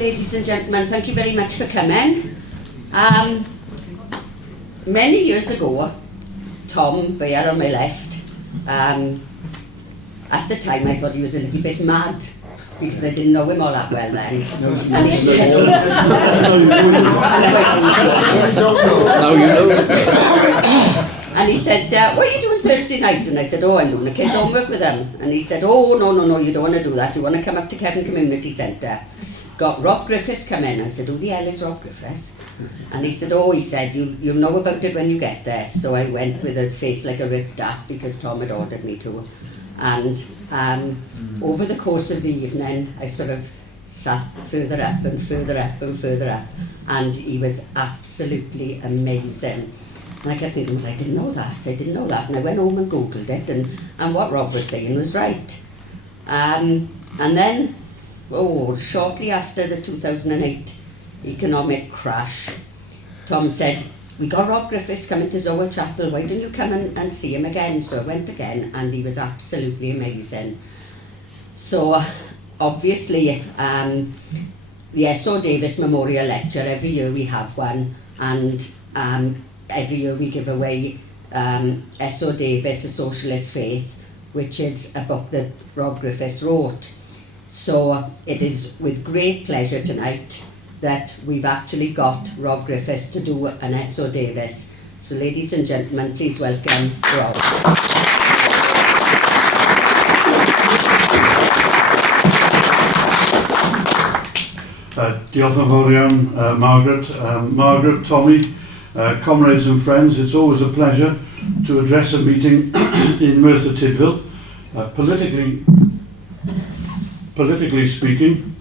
ladies and gentlemen, thank you very much for coming. Many years ago, Tom, here on my left, at the time I thought he was a little bit mad because I didn't know him all that well then. And he said, now you know. and he said, what are you doing Thursday night? And I said, oh, I'm doing a kids' homework with them. And he said, oh, no, you don't want to do that. You want to come up to Kevin Community Centre. Got Rob Griffiths come in. I said, who the hell is Rob Griffiths? And he said, oh, he said, you'll know about it when you get there. So I went with a face like a ripped duck because Tom had ordered me to. And over the course of the evening, I sort of sat further up and further up and further up. And he was absolutely amazing. And I kept thinking, well, I didn't know that. And I went home and Googled it, and what Rob was saying was right. And then, shortly after the 2008 economic crash, Tom said, we got Rob Griffiths coming to Zoa Chapel, why don't you come and see him again? So I went again, and he was absolutely amazing. So, obviously, the S.O. Davies Memorial Lecture, every year we have one, and every year we give away S.O. Davies, A Socialist Faith, which is a book that Rob Griffiths wrote. So it is with great pleasure tonight that we've actually got Rob Griffiths to do an S.O. Davies. So ladies and gentlemen, please welcome Rob. Diolch yn fawr iawn, Margaret. Margaret, Tommy, comrades and friends, it's always a pleasure to address a meeting in Merthyr Tydfil. Politically speaking,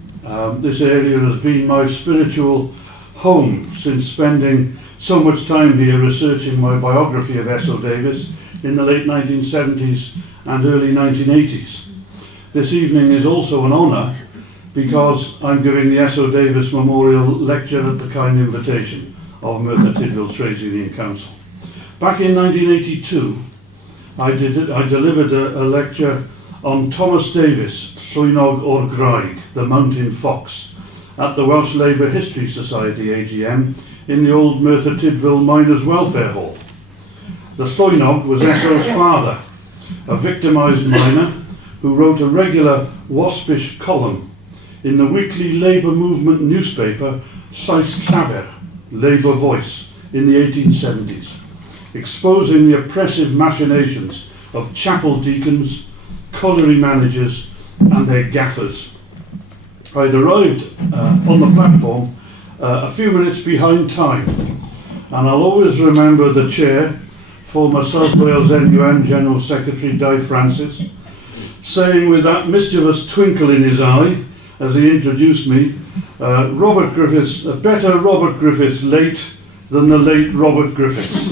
this area has been my spiritual home since spending so much time here researching my biography of S.O. Davies in the late 1970s and early 1980s. This evening is also an honour because I'm giving the S.O. Davies Memorial Lecture at the kind invitation of Merthyr Tydfil Trades Union Council. Back in 1982, I delivered a lecture on Thomas Davies, Llwynog o'r Graig, the Mountain Fox, at the Welsh Labour History Society AGM in the old Merthyr Tydfil Miners' Welfare Hall. The Llwynog was S.O.'s father, a victimised miner who wrote a regular waspish column in the weekly Labour movement newspaper Llais Llafur, Labour Voice, in the 1870s, exposing the oppressive machinations of chapel deacons, colliery managers and their gaffers. I'd arrived on the platform a few minutes behind time, and I'll always remember the chair, former South Wales NUM General Secretary Di Francis, saying with that mischievous twinkle in his eye as he introduced me, Robert Griffiths, a better Robert Griffiths late than the late Robert Griffiths.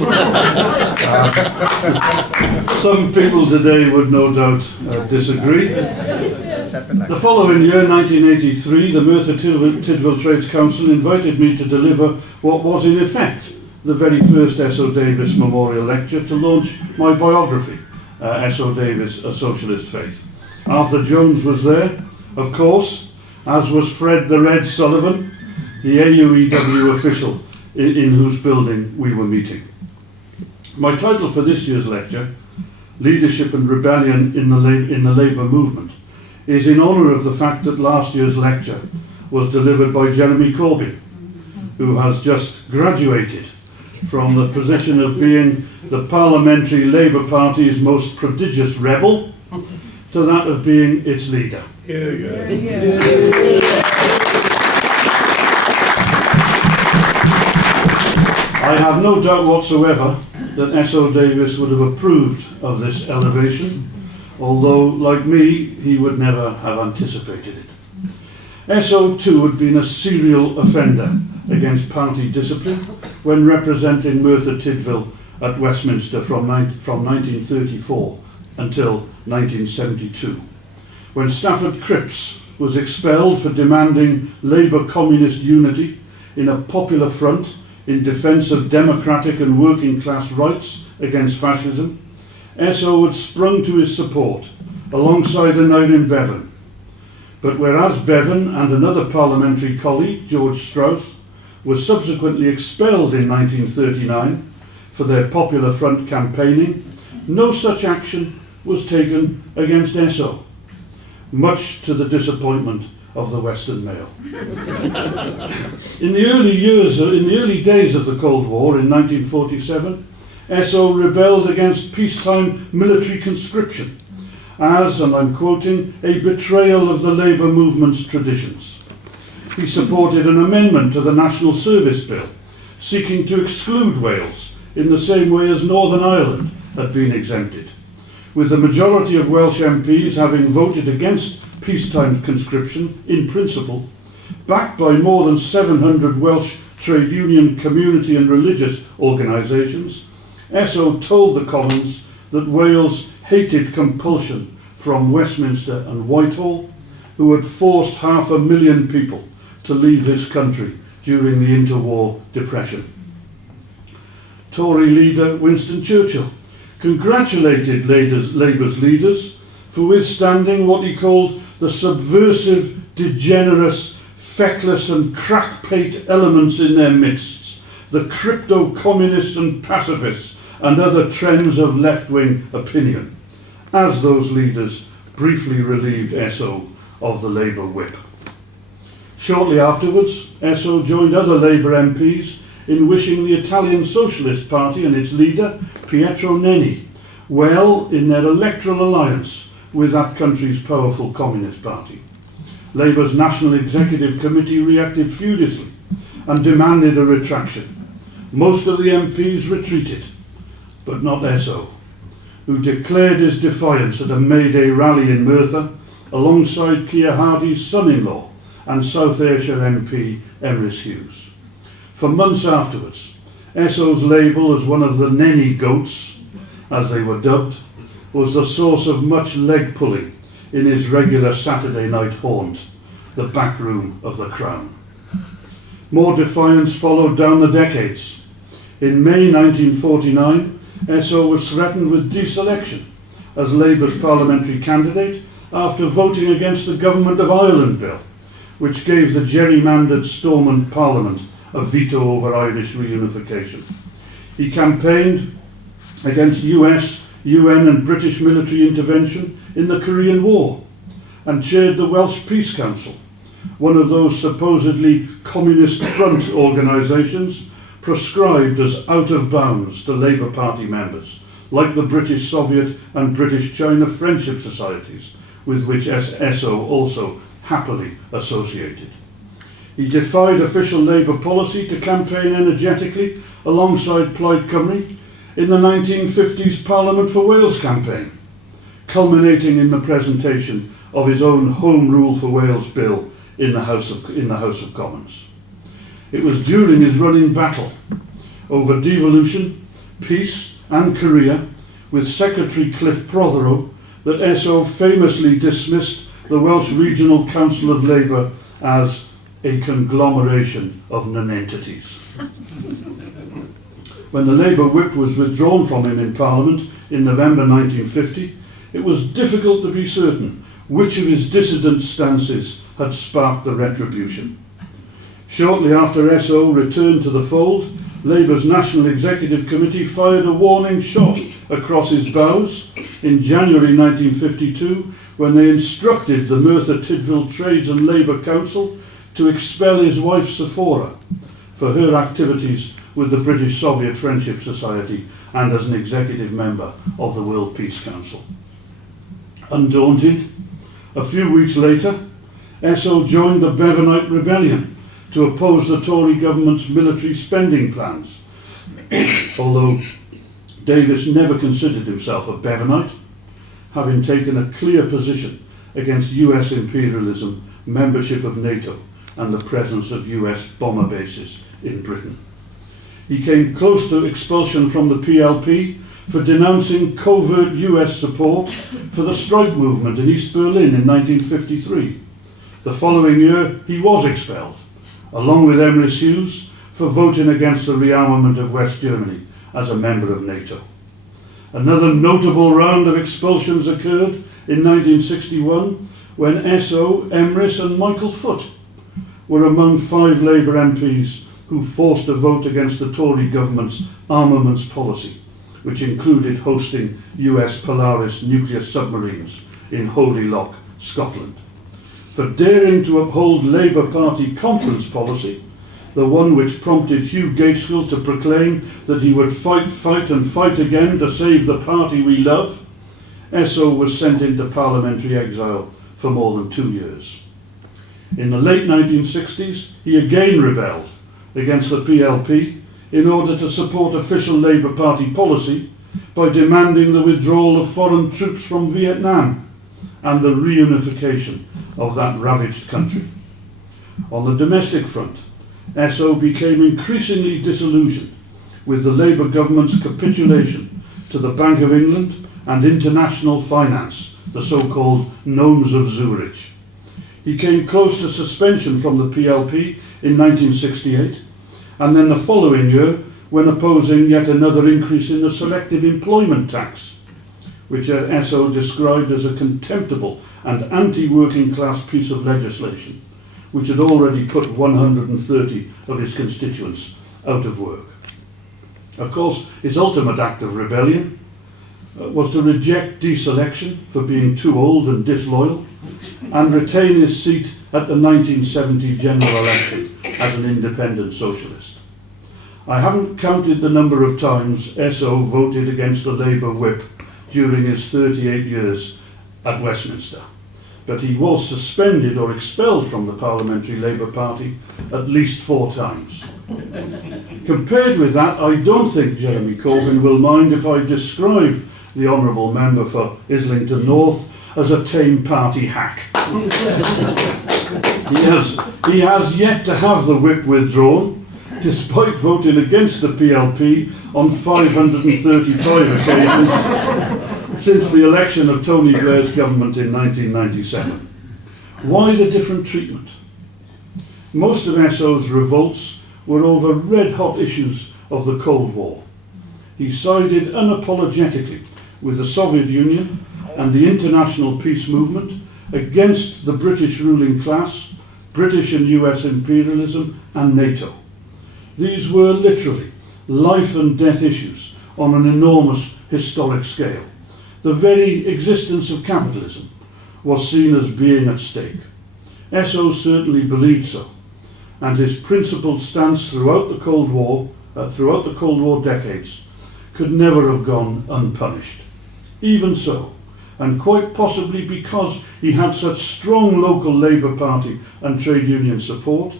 Some people today would no doubt disagree. The following year, 1983, the Merthyr Tydfil Trades Council invited me to deliver what was in effect the very first S.O. Davies Memorial Lecture to launch my biography, S.O. Davies, A Socialist Faith. Arthur Jones was there, of course, as was Fred the Red Sullivan, the AUEW official in whose building we were meeting. My title for this year's lecture, Leadership and Rebellion in the Labour Movement, is in honour of the fact that last year's lecture was delivered by Jeremy Corbyn, who has just graduated from the position of being the Parliamentary Labour Party's most prodigious rebel to that of being its leader. I have no doubt whatsoever that S.O. Davies would have approved of this elevation, although, like me, he would never have anticipated it. S.O. too had been a serial offender against party discipline when representing Merthyr Tydfil at Westminster from 1934 until 1972, when Stafford Cripps was expelled for demanding Labour-Communist unity in a popular front in defence of democratic and working class rights against fascism. S.O. had sprung to his support alongside Aneurin Bevan. But whereas Bevan and another parliamentary colleague, George Strauss, were subsequently expelled in 1939 for their Popular Front campaigning, no such action was taken against Esso, much to the disappointment of the Western Mail. In the early days of the Cold War in 1947, Esso rebelled against peacetime military conscription as, and I'm quoting, a betrayal of the labour movement's traditions. He supported an amendment to the National Service Bill, seeking to exclude Wales in the same way as Northern Ireland had been exempted, with the majority of Welsh MPs having voted against peacetime conscription in principle. Backed by more than 700 Welsh trade union, community and religious organisations, Esso told the Commons that Wales hated compulsion from Westminster and Whitehall, who had forced 500,000 people to leave his country during the interwar depression. Tory leader Winston Churchill congratulated Labour's leaders for withstanding what he called the subversive, degenerate, feckless and crackpate elements in their midst, the crypto-communists and pacifists and other trends of left-wing opinion, as those leaders briefly relieved Esso of the Labour whip. Shortly afterwards, Esso joined other Labour MPs in wishing the Italian Socialist Party and its leader, Pietro Nenni, well in their electoral alliance with that country's powerful Communist Party. Labour's National Executive Committee reacted furiously and demanded a retraction. Most of the MPs retreated, but not Esso, who declared his defiance at a May Day rally in Merthyr alongside Keir Hardie's son-in-law and South Ayrshire MP Emrys Hughes. For months afterwards, Esso's label as one of the Nenni goats, as they were dubbed, was the source of much leg-pulling in his regular Saturday night haunt, the back room of the Crown. More defiance followed down the decades. In May 1949, Esso was threatened with deselection as Labour's parliamentary candidate after voting against the Government of Ireland Bill, which gave the gerrymandered Stormont Parliament a veto over Irish reunification. He campaigned against US, UN and British military intervention in the Korean War and chaired the Welsh Peace Council, one of those supposedly Communist Front organisations proscribed as out of bounds to Labour Party members, like the British Soviet and British China Friendship Societies, with which Esso also happily associated. He defied official Labour policy to campaign energetically alongside Plaid Cymru in the 1950s Parliament for Wales campaign, culminating in the presentation of his own Home Rule for Wales bill in the House of Commons. It was during his running battle over devolution, peace and Korea with Secretary Cliff Prothero that Esso famously dismissed the Welsh Regional Council of Labour as a conglomeration of nonentities. When the Labour whip was withdrawn from him in Parliament in November 1950, it was difficult to be certain which of his dissident stances had sparked the retribution. Shortly after Esso returned to the fold, Labour's National Executive Committee fired a warning shot across his bows in January 1952 when they instructed the Merthyr Tydfil Trades and Labour Council to expel his wife Sephora for her activities with the British Soviet Friendship Society and as an executive member of the World Peace Council. Undaunted, a few weeks later, Esso joined the Bevanite Rebellion to oppose the Tory government's military spending plans, although Davies never considered himself a Bevanite, having taken a clear position against US imperialism, membership of NATO and the presence of US bomber bases in Britain. He came close to expulsion from the PLP for denouncing covert US support for the strike movement in East Berlin in 1953. The following year, he was expelled, along with Emrys Hughes, for voting against the rearmament of West Germany as a member of NATO. Another notable round of expulsions occurred in 1961 when SO, Emrys and Michael Foot were among 5 Labour MPs who forced a vote against the Tory government's armaments policy, which included hosting US Polaris nuclear submarines in Holy Loch, Scotland. For daring to uphold Labour Party conference policy, the one which prompted Hugh Gaitskell to proclaim that he would fight and fight again to save the party we love, SO was sent into parliamentary exile for more than 2 years. In the late 1960s, he again rebelled against the PLP in order to support official Labour Party policy by demanding the withdrawal of foreign troops from Vietnam and the reunification of that ravaged country. On the domestic front, SO became increasingly disillusioned with the Labour government's capitulation to the Bank of England and international finance, the so-called Gnomes of Zurich. He came close to suspension from the PLP in 1968, and then the following year when opposing yet another increase in the selective employment tax, which SO described as a contemptible and anti-working class piece of legislation, which had already put 130 of his constituents out of work. Of course, his ultimate act of rebellion was to reject deselection for being too old and disloyal, and retain his seat at the 1970 general election as an independent socialist. I haven't counted the number of times SO voted against the Labour whip during his 38 years at Westminster, but he was suspended or expelled from the Parliamentary Labour Party at least 4 times. Compared with that, I don't think Jeremy Corbyn will mind if I describe the Honourable Member for Islington North as a tame party hack. He has yet to have the whip withdrawn, despite voting against the PLP on 535 occasions since the election of Tony Blair's government in 1997. Why the different treatment? Most of SO's revolts were over red-hot issues of the Cold War. He sided unapologetically with the Soviet Union and the international peace movement against the British ruling class, British and US imperialism, and NATO. These were literally life and death issues on an enormous historic scale. The very existence of capitalism was seen as being at stake. SO certainly believed so, and his principled stance throughout the Cold War decades could never have gone unpunished. Even so, and quite possibly because he had such strong local Labour Party and trade union support,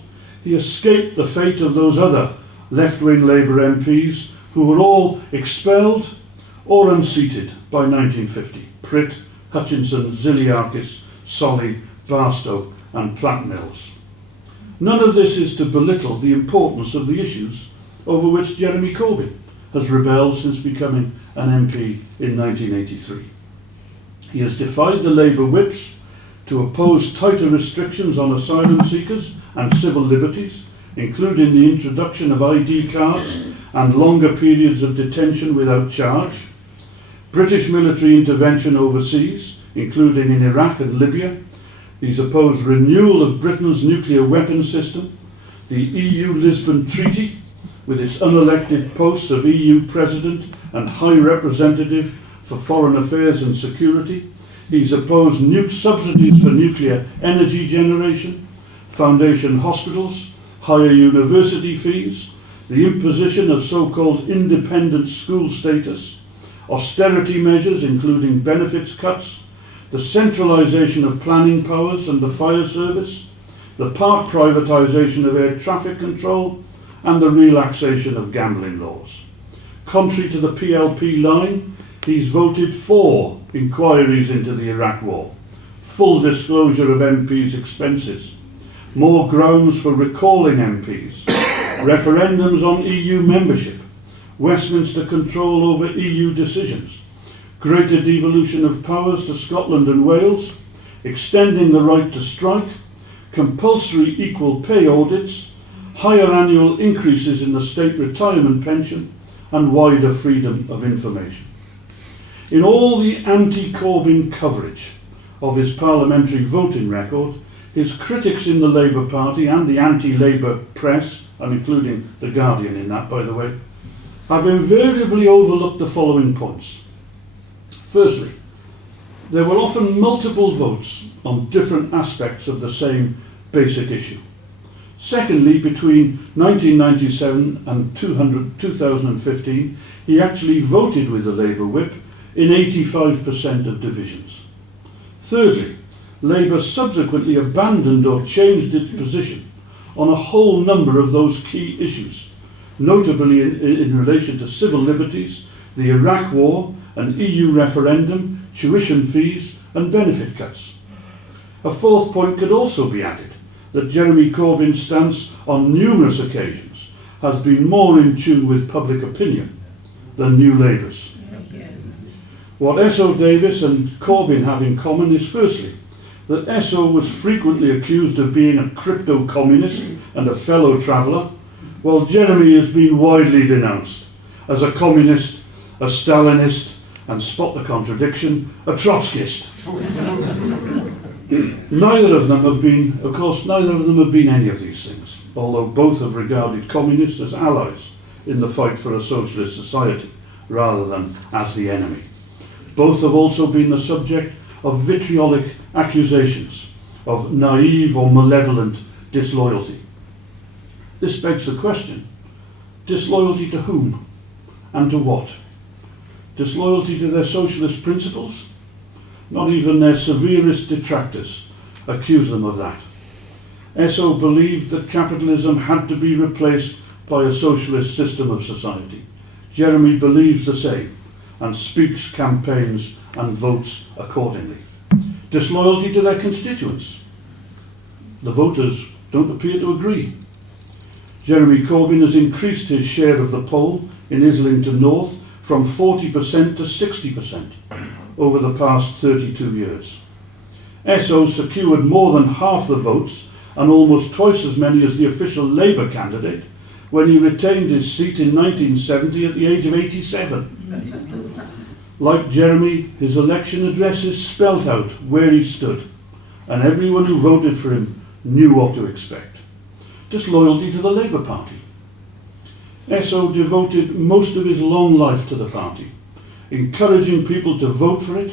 he escaped the fate of those other left-wing Labour MPs who were all expelled or unseated by 1950. Pritt, Hutchinson, Ziliakis, Solly, Barstow and Platt-Mills. None of this is to belittle the importance of the issues over which Jeremy Corbyn has rebelled since becoming an MP in 1983. He has defied the Labour whips to oppose tighter restrictions on asylum seekers and civil liberties, including the introduction of ID cards and longer periods of detention without charge, British military intervention overseas, including in Iraq and Libya. He's opposed renewal of Britain's nuclear weapons system, the EU Lisbon Treaty, with its unelected posts of EU President and High Representative for Foreign Affairs and Security. He's opposed subsidies for nuclear energy generation, foundation hospitals, higher university fees, the imposition of so-called independent school status, austerity measures including benefits cuts, the centralisation of planning powers and the fire service, the part privatisation of air traffic control, and the relaxation of gambling laws. Contrary to the PLP line, he's voted for inquiries into the Iraq war, full disclosure of MPs' expenses, more grounds for recalling MPs, referendums on EU membership, Westminster control over EU decisions, greater devolution of powers to Scotland and Wales, extending the right to strike, compulsory equal pay audits, higher annual increases in the state retirement pension, and wider freedom of information. In all the anti-Corbyn coverage of his parliamentary voting record, his critics in the Labour Party and the anti-Labour press, I'm including The Guardian in that, by the way, have invariably overlooked the following points. Firstly, there were often multiple votes on different aspects of the same basic issue. Secondly, between 1997 and 2015, he actually voted with the Labour whip in 85% of divisions. Thirdly, Labour subsequently abandoned or changed its position on a whole number of those key issues, notably in relation to civil liberties, the Iraq War, an EU referendum, tuition fees and benefit cuts. A fourth point could also be added, that Jeremy Corbyn's stance on numerous occasions has been more in tune with public opinion than New Labour's. What Esso Davies and Corbyn have in common is firstly, that Esso was frequently accused of being a crypto-communist and a fellow traveller, while Jeremy has been widely denounced as a communist, a Stalinist, and spot the contradiction, a Trotskyist. Neither of them have been any of these things, although both have regarded communists as allies in the fight for a socialist society, rather than as the enemy. Both have also been the subject of vitriolic accusations of naive or malevolent disloyalty. This begs the question, disloyalty to whom and to what? Disloyalty to their socialist principles? Not even their severest detractors accuse them of that. Esso believed that capitalism had to be replaced by a socialist system of society. Jeremy believes the same and speaks, campaigns and votes accordingly. Disloyalty to their constituents. The voters don't appear to agree. Jeremy Corbyn has increased his share of the poll in Islington North from 40% to 60% over the past 32 years. Esso secured more than half the votes and almost twice as many as the official Labour candidate when he retained his seat in 1970 at the age of 87. Like Jeremy, his election addresses spelt out where he stood, and everyone who voted for him knew what to expect. Disloyalty to the Labour Party. Esso devoted most of his long life to the party, encouraging people to vote for it,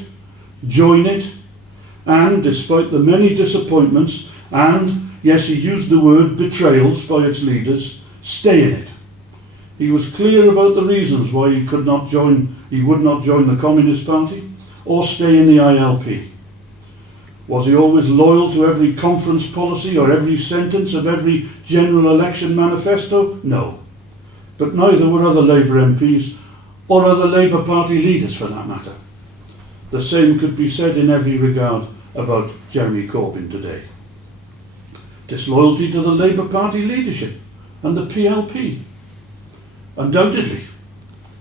join it, and, despite the many disappointments and, yes, he used the word betrayals by its leaders, stay in it. He was clear about the reasons why he would not join the Communist Party or stay in the ILP. Was he always loyal to every conference policy or every sentence of every general election manifesto? No. But neither were other Labour MPs or other Labour Party leaders for that matter. The same could be said in every regard about Jeremy Corbyn today. Disloyalty to the Labour Party leadership and the PLP. Undoubtedly.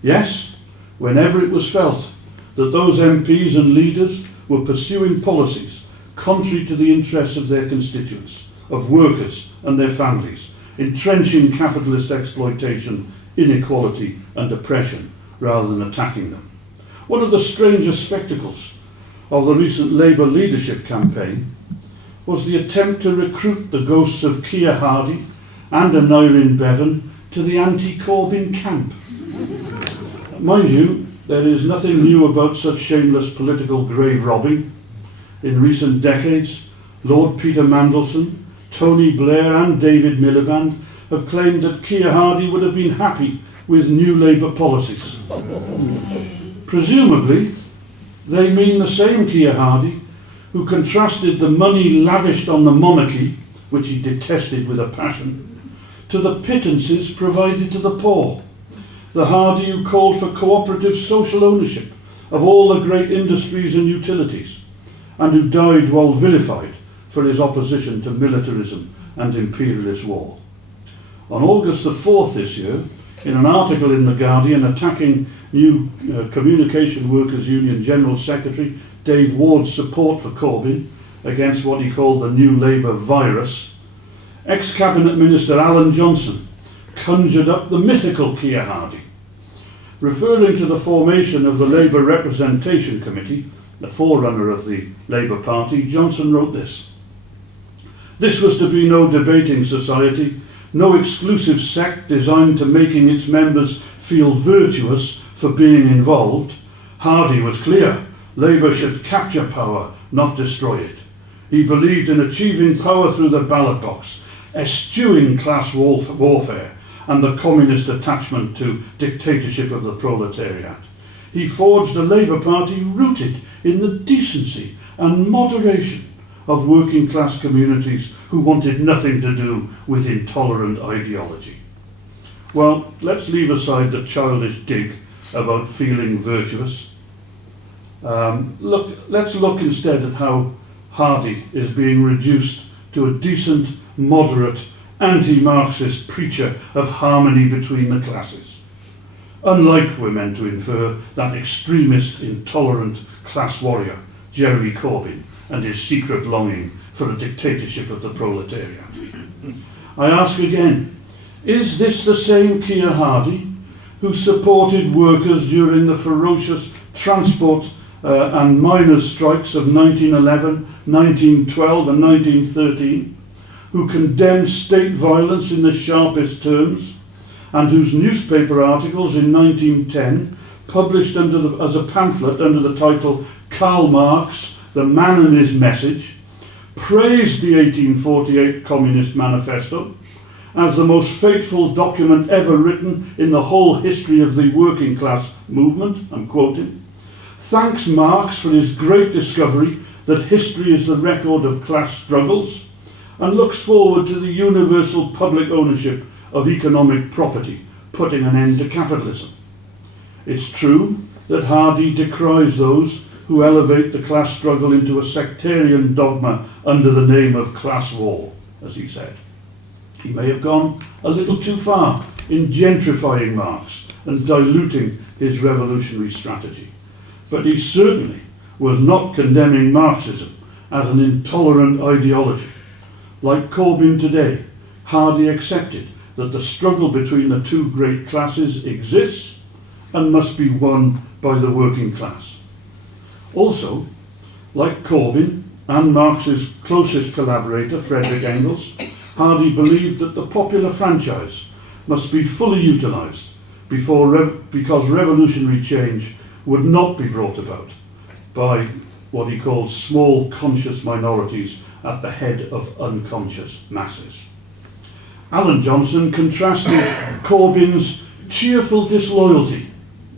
Yes, whenever it was felt that those MPs and leaders were pursuing policies contrary to the interests of their constituents, of workers and their families, entrenching capitalist exploitation, inequality and oppression rather than attacking them. One of the strangest spectacles of the recent Labour leadership campaign was the attempt to recruit the ghosts of Keir Hardie and Aneurin Bevan to the anti-Corbyn camp. Mind you, there is nothing new about such shameless political grave robbing. In recent decades, Lord Peter Mandelson, Tony Blair and David Miliband have claimed that Keir Hardie would have been happy with new Labour policies. Presumably, they mean the same Keir Hardie who contrasted the money lavished on the monarchy, which he detested with a passion, to the pittances provided to the poor. The Hardie who called for cooperative social ownership of all the great industries and utilities, and who died while vilified for his opposition to militarism and imperialist war. On August the 4th this year, in an article in The Guardian attacking new Communication Workers Union General Secretary Dave Ward's support for Corbyn against what he called the New Labour virus, ex-Cabinet Minister Alan Johnson conjured up the mythical Keir Hardie. Referring to the formation of the Labour Representation Committee, the forerunner of the Labour Party, Johnson wrote this: "This was to be no debating society, no exclusive sect designed to making its members feel virtuous for being involved. Hardy was clear. Labour should capture power, not destroy it. He believed in achieving power through the ballot box, eschewing class warfare and the communist attachment to dictatorship of the proletariat. He forged a Labour Party rooted in the decency and moderation of working class communities who wanted nothing to do with intolerant ideology." Well, let's leave aside the childish dig about feeling virtuous. Let's look instead at how Hardy is being reduced to a decent, moderate, anti-Marxist preacher of harmony between the classes. Unlike, we're meant to infer, that extremist, intolerant class warrior, Jeremy Corbyn, and his secret longing for a dictatorship of the proletariat. I ask again, is this the same Keir Hardie who supported workers during the ferocious transport and miners' strikes of 1911, 1912 and 1913, who condemned state violence in the sharpest terms, and whose newspaper articles in 1910, published as a pamphlet under the title "Karl Marx, the Man and His Message," praised the 1848 Communist Manifesto as the most fateful document ever written in the whole history of the working class movement, I'm quoting, "thanks Marx for his great discovery that history is the record of class struggles, and looks forward to the universal public ownership of economic property, putting an end to capitalism." It's true that Hardie decries those who elevate the class struggle into a sectarian dogma under the name of class war, as he said. He may have gone a little too far in gentrifying Marx and diluting his revolutionary strategy, but he certainly was not condemning Marxism as an intolerant ideology. Like Corbyn today, Hardie accepted that the struggle between the two great classes exists and must be won by the working class. Also, like Corbyn and Marx's closest collaborator, Friedrich Engels, Hardie believed that the popular franchise must be fully utilised because revolutionary change would not be brought about by what he called small conscious minorities at the head of unconscious masses. Alan Johnson contrasted Corbyn's cheerful disloyalty,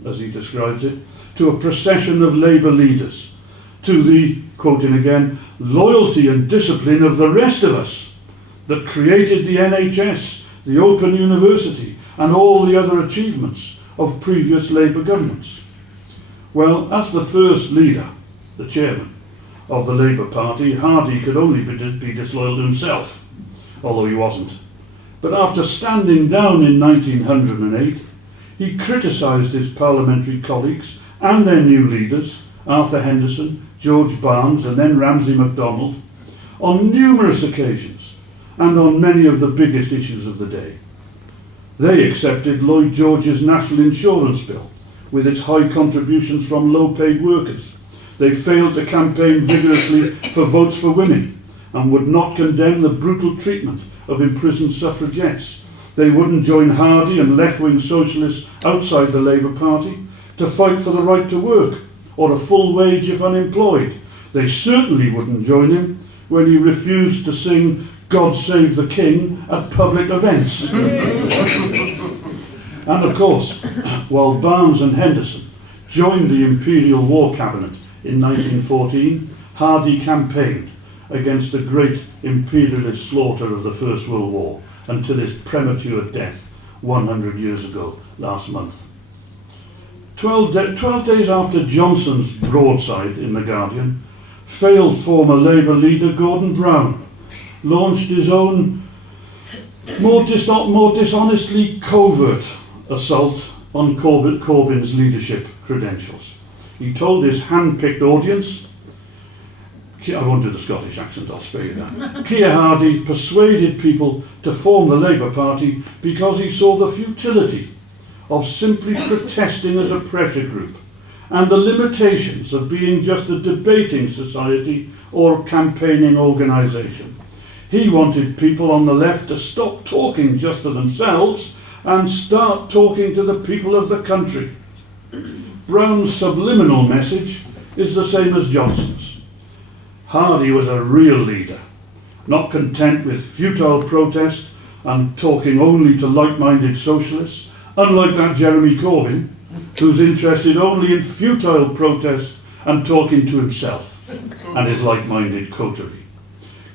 as he describes it, to a procession of Labour leaders, to the, quoting again, "loyalty and discipline of the rest of us that created the NHS, the Open University, and all the other achievements of previous Labour governments." Well, as the first leader, the chairman of the Labour Party, Hardie could only be disloyal to himself, although he wasn't. But after standing down in 1908, he criticised his parliamentary colleagues and their new leaders, Arthur Henderson, George Barnes and then Ramsay MacDonald, on numerous occasions and on many of the biggest issues of the day. They accepted Lloyd George's National Insurance Bill with its high contributions from low-paid workers. They failed to campaign vigorously for votes for women and would not condemn the brutal treatment of imprisoned suffragettes. They wouldn't join Hardie and left-wing socialists outside the Labour Party to fight for the right to work or a full wage if unemployed. They certainly wouldn't join him when he refused to sing "God Save the King" at public events. And of course, while Barnes and Henderson joined the Imperial War Cabinet in 1914, Hardie campaigned against the great imperialist slaughter of the First World War until his premature death 100 years ago last month. 12 days after Johnson's broadside in The Guardian, failed former Labour leader Gordon Brown launched his own more dishonestly covert assault on Corbyn's leadership credentials. He told his hand-picked audience, I won't do the Scottish accent, I'll spare you that. Keir Hardie persuaded people to form the Labour Party because he saw the futility of simply protesting as a pressure group and the limitations of being just a debating society or campaigning organisation. He wanted people on the left to stop talking just to themselves and start talking to the people of the country. Brown's subliminal message is the same as Johnson's. Hardy was a real leader, not content with futile protest and talking only to like-minded socialists, unlike that Jeremy Corbyn, who's interested only in futile protest and talking to himself and his like-minded coterie.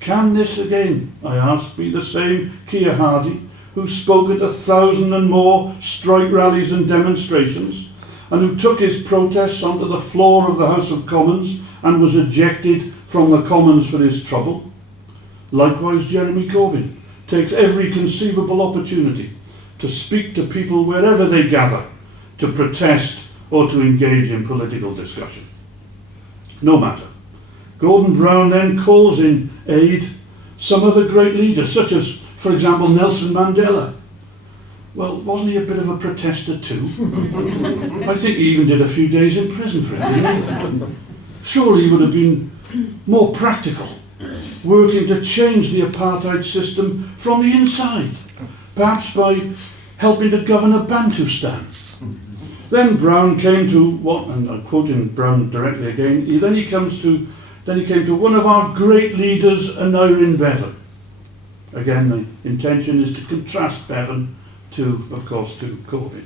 Can this again, I ask, be the same Keir Hardie who spoke at 1,000 and more strike rallies and demonstrations, and who took his protests onto the floor of the House of Commons and was ejected from the Commons for his trouble? Likewise, Jeremy Corbyn takes every conceivable opportunity to speak to people wherever they gather, to protest or to engage in political discussion. No matter. Gordon Brown then calls in aid some other great leaders, such as, for example, Nelson Mandela. Well, wasn't he a bit of a protester too? I think he even did a few days in prison for it. Surely he would have been more practical, working to change the apartheid system from the inside, perhaps by helping to govern a Bantustan. Then Brown came to what, and I'm quoting Brown directly again, then he came to one of our great leaders, Aneurin Bevan. Again, the intention is to contrast Bevan to, of course, to Corbyn.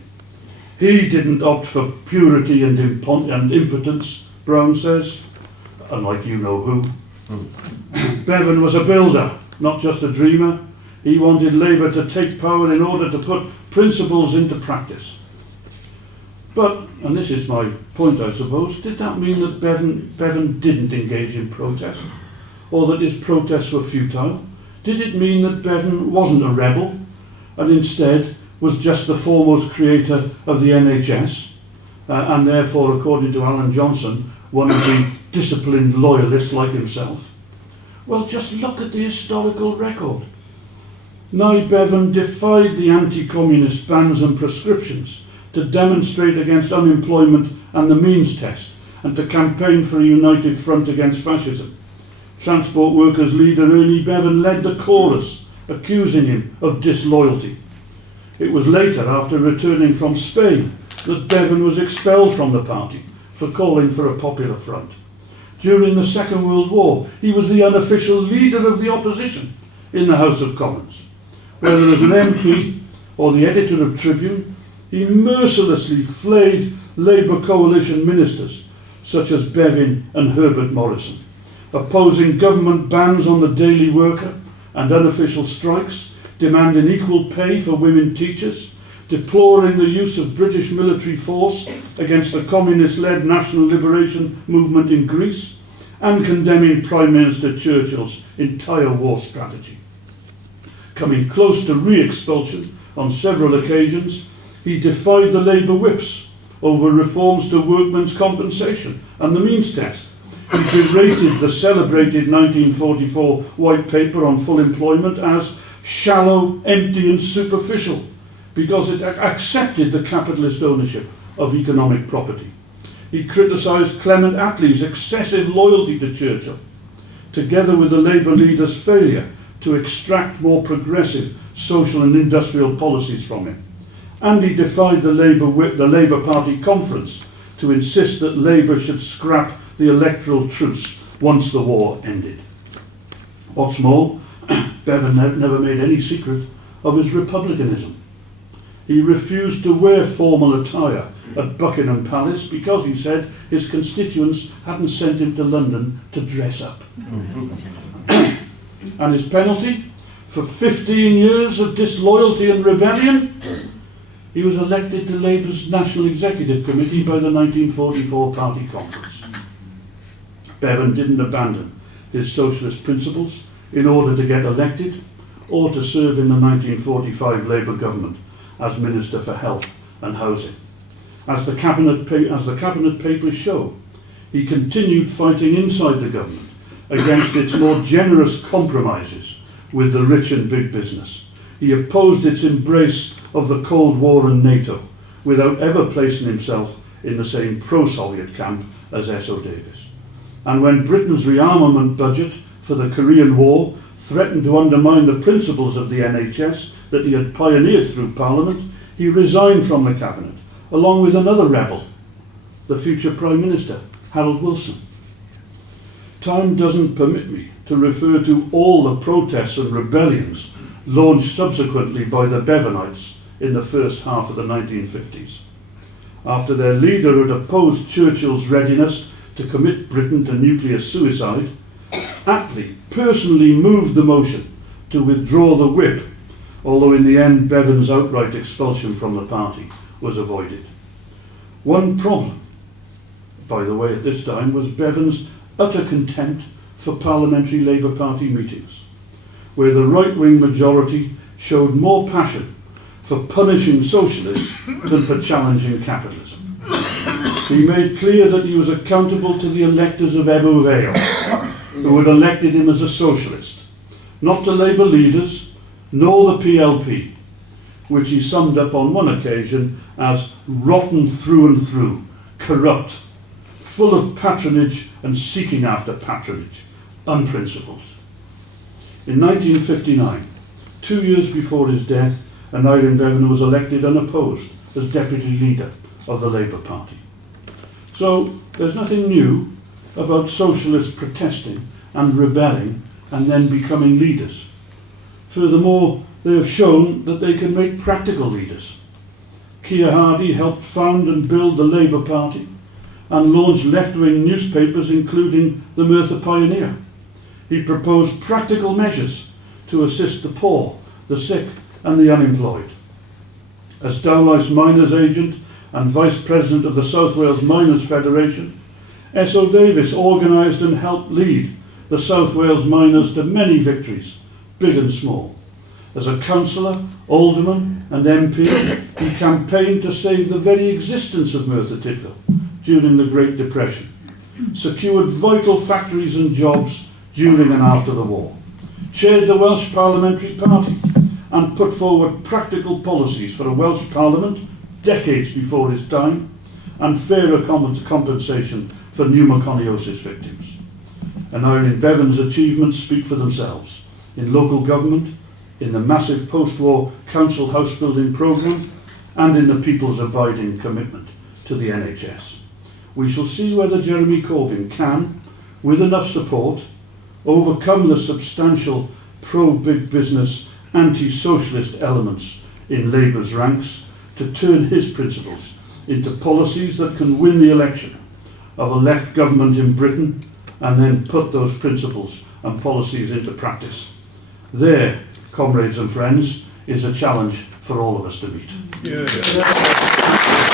He didn't opt for purity and impotence, Brown says, unlike you know who. Bevan was a builder, not just a dreamer. He wanted Labour to take power in order to put principles into practice. But, and this is my point I suppose, did that mean that Bevan didn't engage in protest? Or that his protests were futile? Did it mean that Bevan wasn't a rebel and instead was just the foremost creator of the NHS and therefore, according to Alan Johnson, one of the disciplined loyalists like himself? Well, just look at the historical record. Nye Bevan defied the anti-communist bans and prescriptions to demonstrate against unemployment and the means test, and to campaign for a united front against fascism. Transport workers leader Ernie Bevan led the chorus, accusing him of disloyalty. It was later, after returning from Spain, that Bevan was expelled from the party for calling for a popular front. During the Second World War, he was the unofficial leader of the opposition in the House of Commons. Whether as an MP or the editor of Tribune, he mercilessly flayed Labour coalition ministers such as Bevin and Herbert Morrison, opposing government bans on the daily worker and unofficial strikes, demanding equal pay for women teachers, deploring the use of British military force against the communist-led national liberation movement in Greece, and condemning Prime Minister Churchill's entire war strategy. Coming close to re-expulsion on several occasions, he defied the Labour whips over reforms to workmen's compensation and the means test. He berated the celebrated 1944 White Paper on full employment as shallow, empty and superficial because it accepted the capitalist ownership of economic property. He criticised Clement Attlee's excessive loyalty to Churchill, together with the Labour leader's failure to extract more progressive social and industrial policies from him. And he defied the Labour Party conference to insist that Labour should scrap the electoral truce once the war ended. What's more, Bevan never made any secret of his republicanism. He refused to wear formal attire at Buckingham Palace because, he said, his constituents hadn't sent him to London to dress up. And his penalty? For 15 years of disloyalty and rebellion, he was elected to Labour's National Executive Committee by the 1944 Party Conference. Bevan didn't abandon his socialist principles in order to get elected or to serve in the 1945 Labour government as Minister for Health and Housing. As the cabinet papers show, he continued fighting inside the government against its more generous compromises with the rich and big business. He opposed its embrace of the Cold War and NATO without ever placing himself in the same pro-Soviet camp as S.O. Davies. And when Britain's rearmament budget for the Korean War threatened to undermine the principles of the NHS that he had pioneered through Parliament, he resigned from the Cabinet, along with another rebel, the future Prime Minister, Harold Wilson. Time doesn't permit me to refer to all the protests and rebellions launched subsequently by the Bevanites in the first half of the 1950s. After their leader had opposed Churchill's readiness to commit Britain to nuclear suicide, Attlee personally moved the motion to withdraw the whip, although in the end Bevan's outright expulsion from the party was avoided. One problem, by the way, at this time was Bevan's utter contempt for parliamentary Labour Party meetings, where the right-wing majority showed more passion for punishing socialists than for challenging capitalism. He made clear that he was accountable to the electors of Ebbw Vale, who had elected him as a socialist, not to Labour leaders, nor the PLP, which he summed up on one occasion as rotten through and through, corrupt, full of patronage and seeking after patronage, unprincipled. In 1959, 2 years before his death, Aneurin Bevan was elected unopposed as deputy leader of the Labour Party. So there's nothing new about socialists protesting and rebelling and then becoming leaders. Furthermore, they have shown that they can make practical leaders. Keir Hardie helped found and build the Labour Party and launched left-wing newspapers including the Merthyr Pioneer. He proposed practical measures to assist the poor, the sick and the unemployed. As Dowlais Miners Agent and Vice President of the South Wales Miners Federation, S.O. Davies organised and helped lead the South Wales miners to many victories, big and small. As a councillor, alderman and MP, he campaigned to save the very existence of Merthyr Tydfil during the Great Depression, secured vital factories and jobs during and after the war, chaired the Welsh Parliamentary Party and put forward practical policies for a Welsh Parliament decades before his time and fairer compensation for pneumoconiosis victims. Aneurin Bevan's achievements speak for themselves in local government, in the massive post-war council house building programme and in the people's abiding commitment to the NHS. We shall see whether Jeremy Corbyn can, with enough support, overcome the substantial pro-big business, anti-socialist elements in Labour's ranks to turn his principles into policies that can win the election of a left government in Britain and then put those principles and policies into practice. There, comrades and friends, is a challenge for all of us to meet. Yeah.